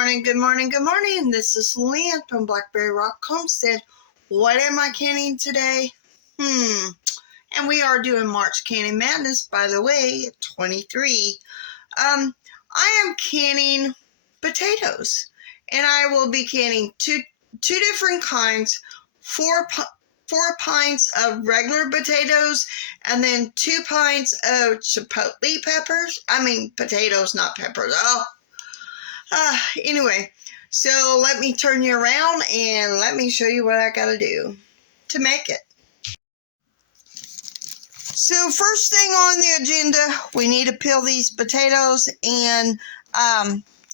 morning, good morning, good morning. This is Lynn from Blackberryrock Homestead. What am I canning today? And we are doing March Canning Madness, by the way, 23. I am canning potatoes, and I will be canning two different kinds, four pints of regular potatoes, and then 2 pints of chipotle peppers. I mean potatoes, not peppers. Anyway, so let me turn you around and let me show you what I gotta do to make it. So first thing on the agenda, we need to peel these potatoes and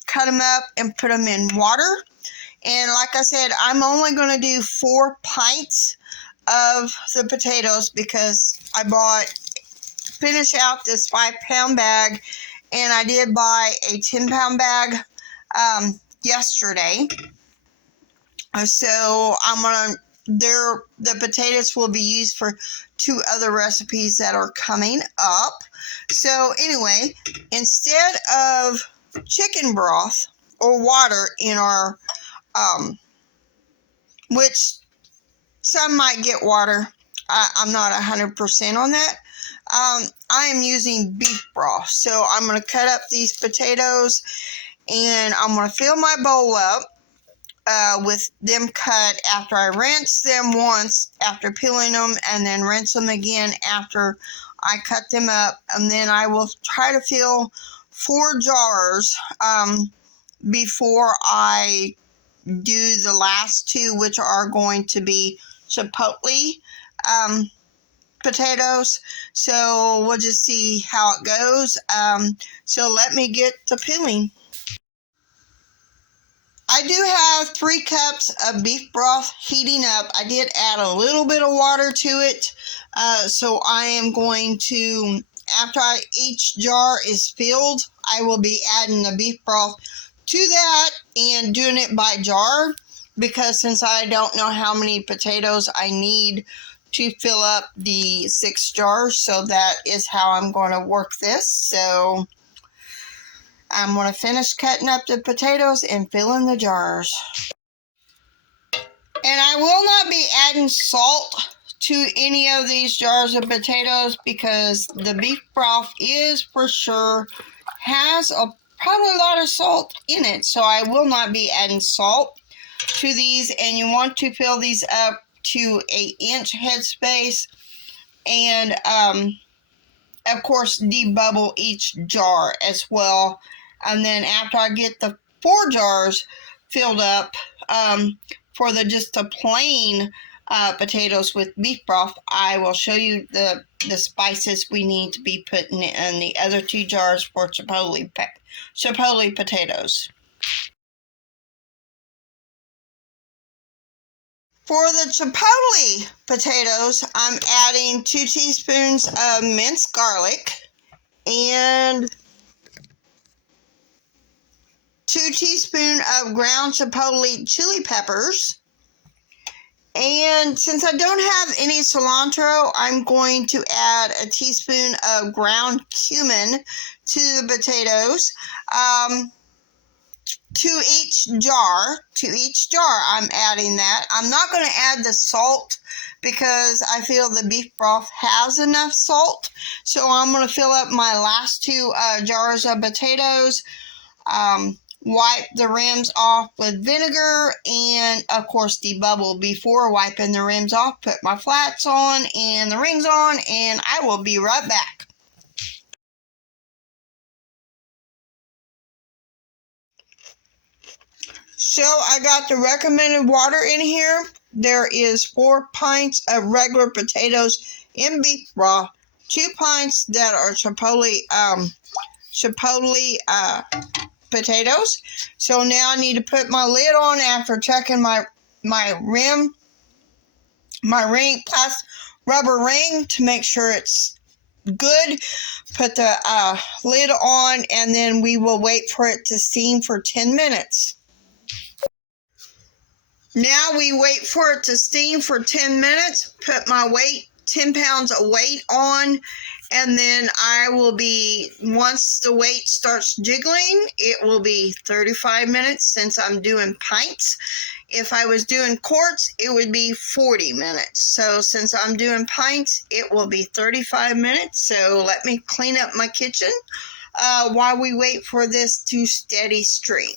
cut them up and put them in water. And like I said, I'm only going to do 4 pints of the potatoes because I finished out this 5-pound bag, and I did buy a 10-pound bag yesterday. So the potatoes will be used for 2 other recipes that are coming up. So anyway, instead of chicken broth or water in our, which some might get water, I'm not 100% on that. I am using beef broth. So I'm going to cut up these potatoes, and I'm going to fill my bowl up with them cut after I rinse them once after peeling them, and then rinse them again after I cut them up. And then I will try to fill 4 jars before I do the last 2, which are going to be chipotle potatoes. So we'll just see how it goes. So let me get to peeling. I do have 3 cups of beef broth heating up. I did add a little bit of water to it. So I am going to, after each jar is filled, I will be adding the beef broth to that and doing it by jar, because since I don't know how many potatoes I need to fill up the 6 jars, so that is how I'm going to work this. So I'm going to finish cutting up the potatoes and filling the jars. And I will not be adding salt to any of these jars of potatoes, because the beef broth is for sure has probably a lot of salt in it. So I will not be adding salt to these. And you want to fill these up to 1-inch headspace, and of course debubble each jar as well. And then after I get the 4 jars filled up for just the plain potatoes with beef broth, I will show you the spices we need to be putting in the other 2 jars for chipotle potatoes. For the chipotle potatoes, I'm adding 2 teaspoons of minced garlic and 2 teaspoons of ground chipotle chili peppers. And since I don't have any cilantro, I'm going to add a teaspoon of ground cumin to the potatoes. To each jar, I'm adding that. I'm not going to add the salt because I feel the beef broth has enough salt. So I'm going to fill up my last 2 jars of potatoes, wipe the rims off with vinegar, and of course debubble before wiping the rims off. Put my flats on and the rings on, and I will be right back. So I got the recommended water in here. There is 4 pints of regular potatoes in beef broth, 2 pints that are chipotle potatoes. So now I need to put my lid on after checking my ring, rubber ring, to make sure it's good. Put the lid on, and then we will wait for it to steam for 10 minutes. Now we wait for it to steam for 10 minutes. Put my 10 pounds of weight on, And then I will be, once the weight starts jiggling, it will be 35 minutes since I'm doing pints. If I was doing quarts, it would be 40 minutes. So since I'm doing pints, it will be 35 minutes. So let me clean up my kitchen while we wait for this to steady stream.